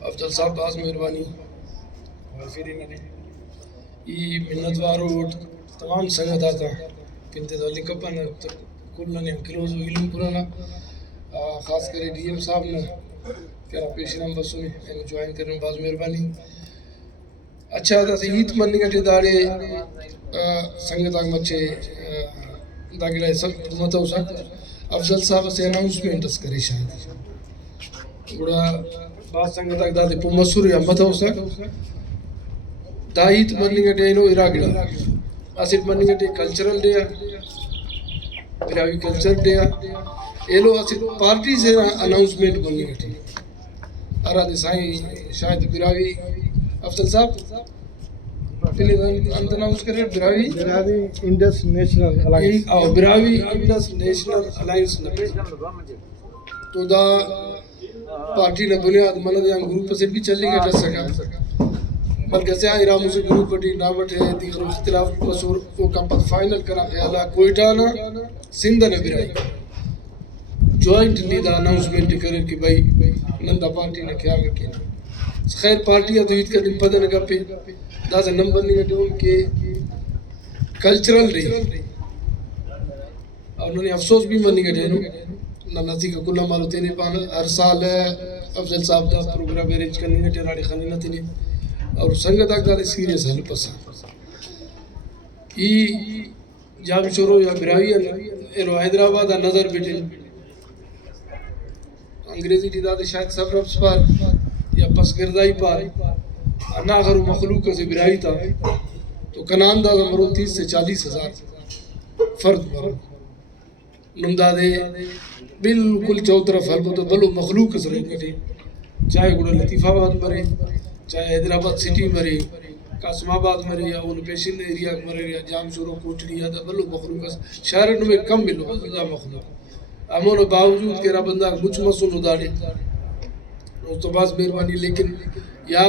افضل صاحب باز مہربانی یہ منتوار ووٹ تمام سنگت آتا کنتے دلی کپن کلن کلوز علم پرانا خاص کرے ڈی ایم صاحب نے کہنا پیشی نمبر سنی جوائن کرنے باز مہربانی اچھا تھا سیت منی گٹے داڑے سنگت آگ مچے داگلائے سب مطا اسا افضل صاحب سے اناؤنسمنٹس کرے شاید گوڑا باز سنگت آگ دادے پو مسور یا مطا اسا دائیت منی گٹے انو اراگڑا آصف منی گٹے cultural day Brahui culture day ایلو آصف پارٹی سے اناؤنسمنٹ منی گٹے ارادے سائیں شاید براوی افضل صاحب انت اناؤنس کرے Brahui Indus National Alliance Brahui Indus National Alliance نبی تو دا پارٹی نے بنیاد مند یا گروپ سے بھی چلیں گے جس سکا بلکہ سے آئی رامو سے گروپ بڑی نامٹ ہے دیگر اختلاف مسور کو کمپت فائنل کرا خیالا کوئٹانا سندھ نے برائی جوائنٹلی دا اناؤنسمنٹ کرے کہ بھائی نندا پارٹی نے کیا کیا خیر پارٹی تو ہیت کرنے پدن گپے دا سے نمبر نہیں گٹے ان کے کلچرل رہی اور انہوں نے افسوس بھی منی گٹے نہ نزدیک کلا مالو تینے پانا ہر سال افضل صاحب دا پروگرام ارینج کرنے گٹے راڑی خانی نہ تینے اور سنگت آگ دادے سیریس حل پسا ای جام شروع یا براوی ایلو حیدرآباد نظر بیٹے انگریزی ٹی دادے شاید سفرپس پار یا پس گردائی پار انا غرو مخلوق سے برائی تھا تو کنان دادا مرو 30 سے 40 ہزار فرد مرو نمدادے بالکل چو طرف حل تو بلو مخلوق سے رہیں گے چاہے گوڑا لطیف آباد مرے چاہے حیدرآباد سٹی مرے قاسم آباد مرے یا ان پیشند ایریا مرے یا جام شروع کوٹڑی یا بلو مخلوق شہر میں کم ملو دا مخلوق امون باوجود کہ رابندہ مجھ مسئول داڑے تو باز مہربانی لیکن یا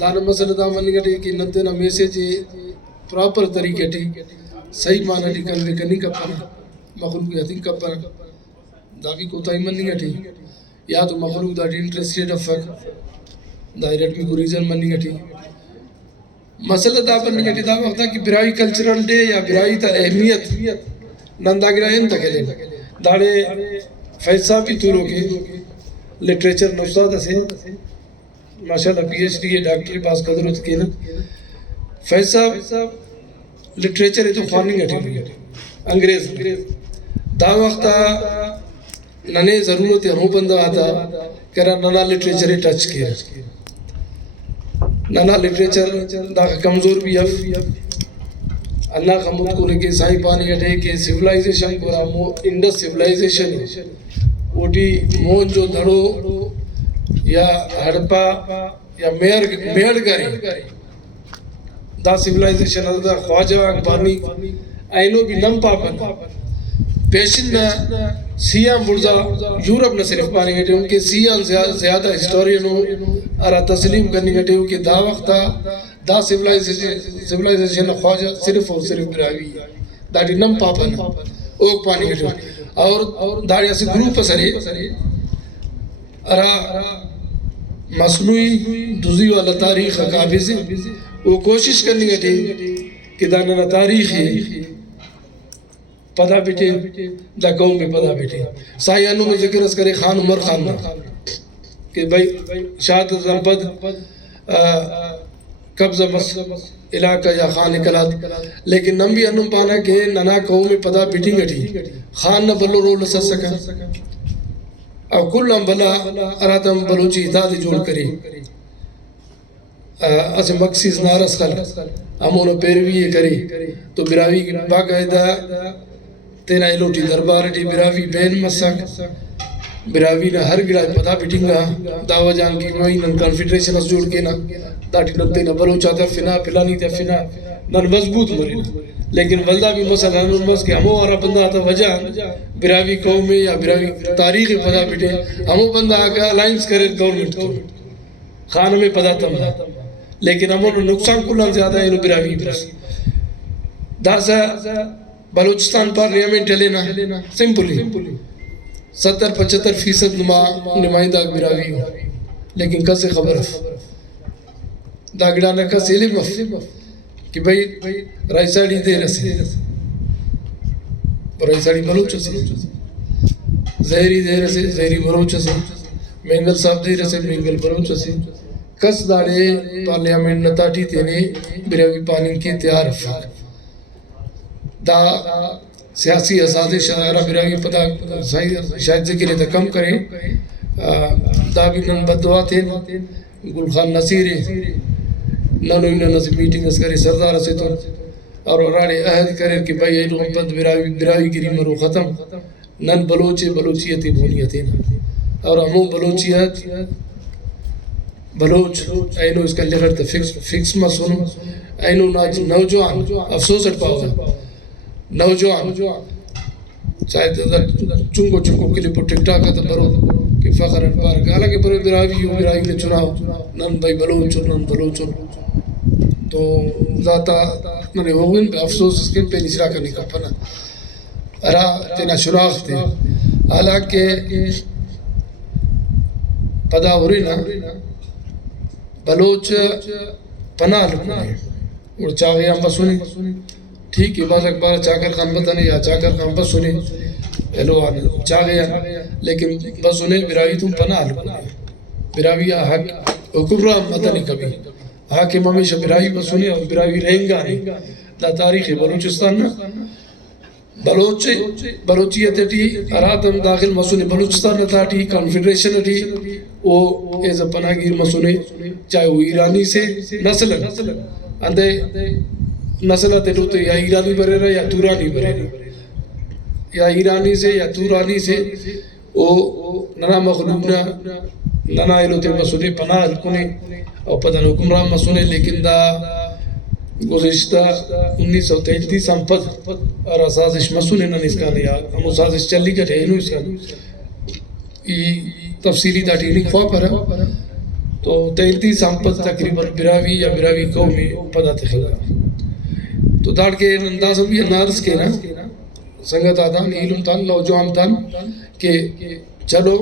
دانا مسئلہ دا منی گٹے کہ نتنا میسیج پراپر طریقے ٹی صحیح معنی ٹی کنوے کنی کپنا مخلوق یادین کپنا داوی کو تائی منی گٹے یا تو مخلوق دا انٹرسٹیڈ افر دائرٹ میں کو ریزن منی گٹی مسئلہ دا منی گٹی دا وقتا کہ برائی کلچرل ڈے یا برائی تا اہمیت نندا گرہ انتا کلے داڑے فیض صاحب بھی تورو کے لٹریچر نفسادہ سے ماشاءاللہ پی ایچ ڈی کے ڈاکٹری پاس قدرت کے نا فیض صاحب لٹریچر ہے تو خوانی گٹی ہوئی انگریز دا وقتا ننے ضرورت ہمو بندہ آتا کہرا ننا لٹریچر ٹچ کیا ننا لٹریچر دا کمزور بھی اللہ خمود کو لکے سائی پانی گٹھے کہ سیولائزیشن کو رہا انڈس سیولائزیشن اوٹی مون جو دھڑو یا ہڑپا یا میڑ گاری دا سیولائزیشن دا خواجہ اکبانی اینو بھی نم پاپن پیشن سیاں مرزا یورپ نہ صرف پانی گٹے ان کے سیاں زیادہ ہسٹورینوں ارہ تسلیم کرنی گٹے ان کے دا وقتا دا سیولائزیشن خواجہ صرف اور صرف براوی داڑی نم پاپن اوک پانی گٹے اور داڑی ایسے گروپ سرے ارہ مصنوعی دوزی والا تاریخ قابض وہ کوشش کرنی گٹے کہ دانا تاریخ ہے پدا بیٹے دا قوم میں پدا بیٹے سائیانوں میں ذکر اس کرے خان عمر خان کہ بھائی شاہد زنپد قبضہ مس علاقہ یا خان اکلات لیکن نمبی انم پانا کہ ننا قوم میں پدا بیٹی گٹی خان نہ بلو رول نسا سکا اور کل ہم بلا اراتم بلوچی اتحاد جوڑ کرے اسے مقصیز نارس خل ہمونو پیروی کرے تو براوی باقاعدہ تینا ایلوٹی دربار ٹی براوی بین مسک براوی نے ہر گڑا پتا بیٹھنگا دعوی جان کی وہی نن کنفیڈریشن اس جوڑ کے نا داٹی نن تینا بلوچا تا فنا پلانی تا فنا نن مضبوط مرین لیکن ولدہ بھی مسئلہ نن مس کہ ہمو اور بندہ تا وجہ براوی قوم میں یا براوی تاریخ پتا بیٹھے ہمو بندہ آکا الائنس کرے گورنمنٹ کو خان میں پتا تم لیکن ہمو نقصان کلان زیادہ ہے براوی پرس دا سا بلوچستان پارلیمنٹ لینا سمپلی 70-75% نمائندہ براوی ہو لیکن کسے خبر داگڑا نہ کس علم کہ بھئی رائساڑی دے رسے رائساڑی بلوچ سے زہری دے رسے زہری بلوچ سے مینگل صاحب دے رسے مینگل بلوچ سے کس داڑے پارلیامنٹ نتاٹی تینے بریوی پانی کے تیار افاق دا سیاسی اساس شاعرہ براوی پتا شاید ذکر ہے کم کرے دا بھی نن بدعا تھے گل خان نصیر ننو انہوں نے میٹنگ اس کرے سردار سے تو اور راڑے عہد کرے کہ بھائی ایلو محمد براوی گری مرو ختم نن بلوچیتی بونیتی اور ہموں بلوچیت بلوچ اینو اس کا لغت فکس ما سنو اینو نوجوان افسوس اٹھ پاؤ نوجوان چاہے چنگو کے لیے ٹک ٹاک ہے تو برو کہ فخر انبار کا حالانکہ برو براوی نے چناؤ نن بھائی بلوچ تو ذاتا میں نے ہوگن پہ افسوس اس کے پہ نشرا کرنے کا پنا ارا تینا شراخ تھے حالانکہ پدا ہو رہی نا بلوچ پناہ لکھنے اور چاہے ہم بسونے ٹھیک ہے بعض اکبار چاکر خان بتانے یا چاکر خان بسونے ایلو آنے چاہے لیکن بسونے براوی تم پناہ لکھنے براوی حق حکمران مدنی کبھی حاکم ہمیشہ براوی بسونے اور براوی رہیں گا نہیں دا تاریخ بلوچستان نا بلوچیت ٹی ارادم داخل مسونے بلوچستان نتاٹی کانفیڈریشن ٹی وہ ایز پناہگیر مسونے چاہے وہ ایرانی سے نسل اندے نسل تلوتے یا ایرانی برے رہا یا تورانی برے رہا یا ایرانی سے یا تورانی سے وہ ننا مغلوبنا ننا ایلوتے مسونے پناہ کنے اور پتہ حکمران مسونے لیکن دا گزشتہ 1933 ہم پد اور سازش مسونے نن اس کا لیا ہم سازش چلی کٹھے انہوں اس کا یہ تفصیلی دا ٹینک خواہ پر ہے تو 33 ہم پد تقریباً براوی یا براوی قومی پدا تخیلہ تو داڑ کے اندازم بھی نارس کے نا سنگت آدان علم تان نوجوان تان کہ چلو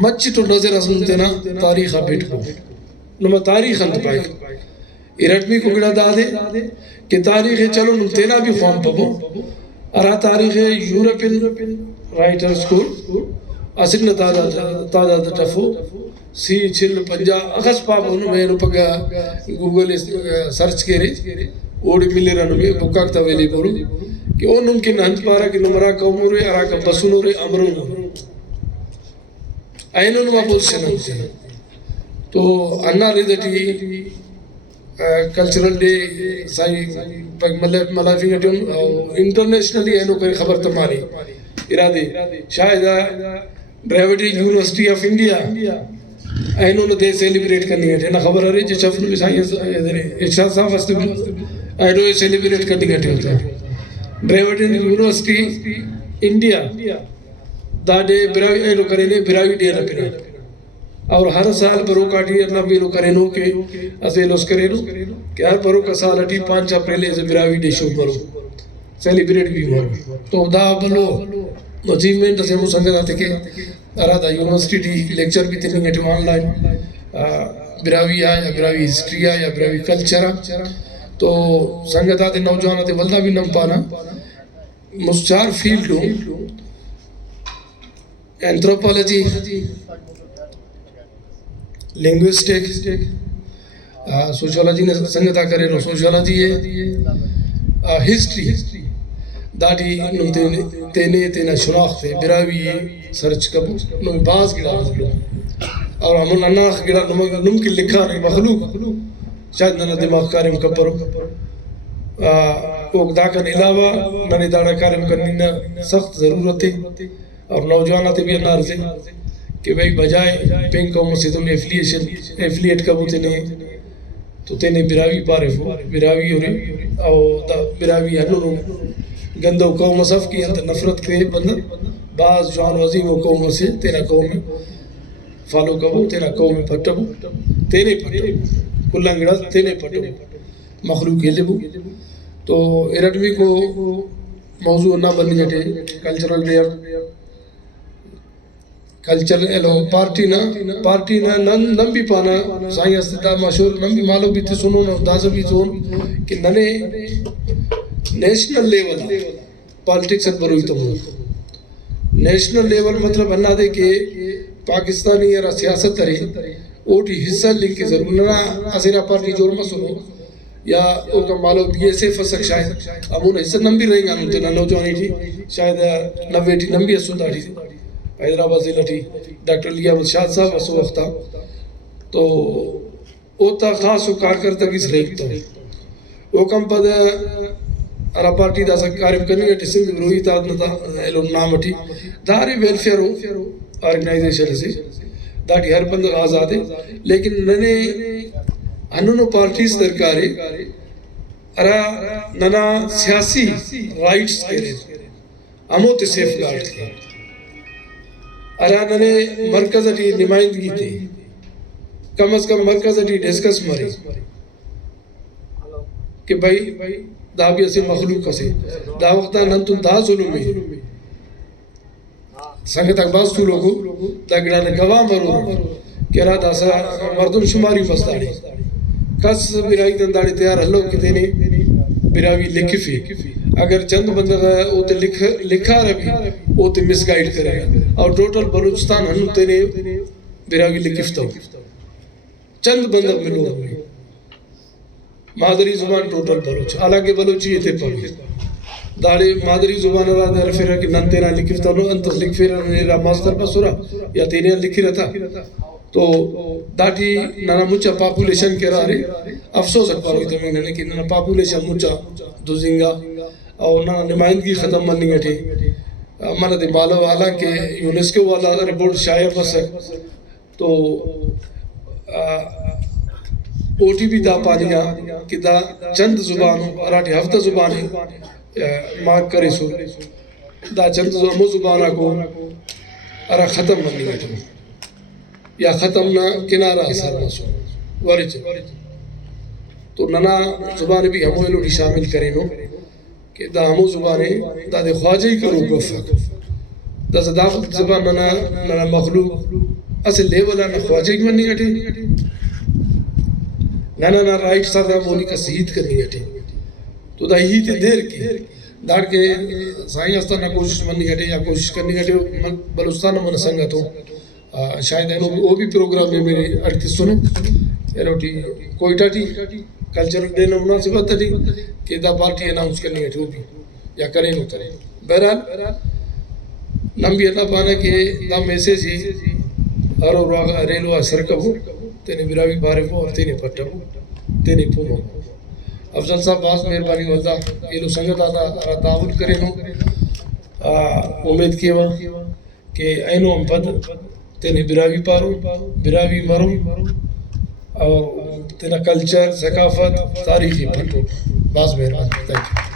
مچ تو نظر ازم تینا تاریخ بیٹ کو نما تاریخ انت پائے ایرٹمی کو گڑا دا دے کہ تاریخ چلو نم تینا بھی خوام پبو ارہا تاریخ یورپین رائٹر سکول اصل تعداد ٹفو سی چھل پنجا اخص پاپ انہوں میں انہوں پگا گوگل سرچ کے رہے اوڑی ملے رہنو میں بکاکتا ویلی بولو کہ وہ نمکن ہنچ پارا کہ نمرا قومو رہے ارہا کا بسونو رہے امرونو اینو نما پوزیشن ہوتے ہیں تو انہا ریدٹی کلچرل ڈے سائی ملافی گٹن انٹرنیشنلی اینو کرے خبر تمہاری ارادے شاید ڈرائیوٹی یونیورسٹی آف انڈیا اینو نے دے سیلیبریٹ کرنی گٹے نا خبر رہے جو چفنو بھی سائیں اشاد صاحب واسطے بھی اینو سیلیبریٹ کرنی گٹے ہوتا ہے ڈرائیوٹی university India the day Brahui اینو کرے نے براوی ڈے رکھنے اور ہر سال برو کاٹی اللہ بیلو کرے نو کہ ازیلوس کرے نو کہ ہر برو کا سال اٹھی 5 اپریل ایز براوی ڈے شو برو سیلیبریٹ بھی مرو تو دا بلو اچیومنٹ سے وہ سنگت آتے کہ ارادہ یونیورسٹی ڈی لیکچر بھی تنہیں گھٹے آن لائن براوی آیا یا براوی ہسٹری آیا یا براوی کلچر تو سنگت آتے نوجوان آتے ولدہ بھی نم پانا مستعار فیلڈ ہوں اینتروپولوجی لنگوسٹک سوشیولوجی نے سنگتا کرے رو سوشیولوجی ہے ہسٹری داڑی تینا شراخ تھے براوی سرچ کبو نوی باز گڑا مخلوق اور ہمون اناخ گڑا نمکن لکھا رہے مخلوق شاید ننا دماغ کارم کپرو اوک داکن علاوہ ننے داڑا کارم کرنی سخت ضرورت ہے اور نوجوانات بھی انار سے کہ بھئی بجائے پینک قوموں سے تم نے ایفلیٹ کبو تینے تو تینے براوی پارے ہو براوی ہو رہے اور براوی ہنو گندو قوم صف کی انت نفرت کے بندر بعض جوان وزیم و قوم سے تینا قوم فالو کبو تینا قوم پٹبو تینے پٹبو کلنگڑا تینے پٹبو مخلوق ہلبو تو ایرٹوی کو موضوع نہ بنی جٹے کلچرل ڈے کلچر ایلو پارٹی نا نم بھی پانا سائیں استدا مشہور نم بھی مالو بھی تھے سنو نا دازہ بھی زون کہ ننے نیشنل لیول پالیٹکس بروئی تو نیشنل لیول مطلب انہ دے کہ پاکستانی یا سیاست ترے اوٹی حصہ لنک کے ضرور نہ اسیرا پارٹی جوڑ میں سنو یا او کا مالو بی ایس ایف فسک شاید امون حصہ نم بھی رہیں گا نمتے نہ نوجوانی تھی شاید 90 تھی نم بھی اسندہ تھی حیدرآباد ضلع تھی ڈاکٹر علی احمد شاہ صاحب اسو وقتا تو اوتا خاص و کارکردگی سے ریکھتا او کم پد ارا پارٹی دا کارم کرنی ہے سندھ بروئی تا ایلو نام اٹھی داری ویلفیئر آرگنائزیشن سے داڑی ہر بند آزاد ہے لیکن ننے انہوں پارٹیز درکارے ارا ننا سیاسی رائٹس کے رہے ہمو تے سیف گارڈ کے ارا ننے مرکز اٹھی نمائندگی تھی کم از کم مرکز اٹھی ڈسکس مری کہ بھائی دا بھی اسی مخلوق کسے دا وقتا ننتون دا ظلم ہے سنگت اقباز تو لوگو دا گران گواہ مرو کہ را دا سا مردم شماری بستاڑی کس برائی دنداڑی تیار ہلو کتے نے براوی لکھفی اگر چند بندہ اوتے لکھا رہی اوتے مس گائیڈ کرے گا اور ٹوٹل بلوچستان ہنو تینے براوی لکھفتا ہو چند بندہ ملو ہوئی مادری زبان ٹوٹل بلوچ حالانکہ بلوچی یہ تے پڑھی داڑے مادری زبان را دے رفیرہ کہ نن تیرا لکھفتا ہو انتس لکھفیرہ نیرا ماستر پس ہو رہا یا تیرے لکھی رہتا تو داٹی نانا مچا پاپولیشن کے رہا رہے افسوس اکبار ہوئی تمہیں لیکن نانا پاپولیشن مچا دوزنگا اور نانا نمائندگی ختم مننی گٹھے مانا دے بالا والا کہ یونیسکو والا رپورٹ شائع پسک تو او ٹی پی دا پانیا کہ دا چند زبان اراٹھی ہفتہ زبان مارک کرے سو دا چند زبانہ کو ارا ختم مننی گٹھے یا ختم نہ کنارہ اثر نہ سو ورچ تو ننا زبان بھی ہمو لوٹی شامل کریں نو کہ دا ہمو زبانیں دا دے خواجہ ہی کرو گفک دا صداقت زبان ننا مخلوق اسے لیولا نہ خواجہ ہی مننی گٹھے ننا رائٹ ساتھ مونی کا صحیح کرنی گٹھے تو دا ہی تے دیر کی داڑ کے سائیں ہستا نہ کوشش مننی گٹھے یا کوشش کرنی گٹھے بلوچستان من سنگت ہو شاید وہ بھی پروگرام میں میرے اڑتی سنو ایروٹی کوئٹا تھی کلچرل ڈے نے مناسبت تھی کہ دا پارٹی اناؤنس کرنی ہے وہ بھی یا کریں نو کریں بہرحال نمبی اللہ پانا کہ دا میسیج ہی ہر اور واقع ریلو سرکب ہو تینے براوی بارے کو اور تینے پٹھا ہو تینے پھومو افضل صاحب باز مہربانی والدہ ایلو سنگت آتا ارا تعاون کریں نو امید کیوا کہ اینو ہم پد تینے براوی پارو براوی مرو اور تینا کلچر ثقافت تاریخی پھٹو باز مہربانی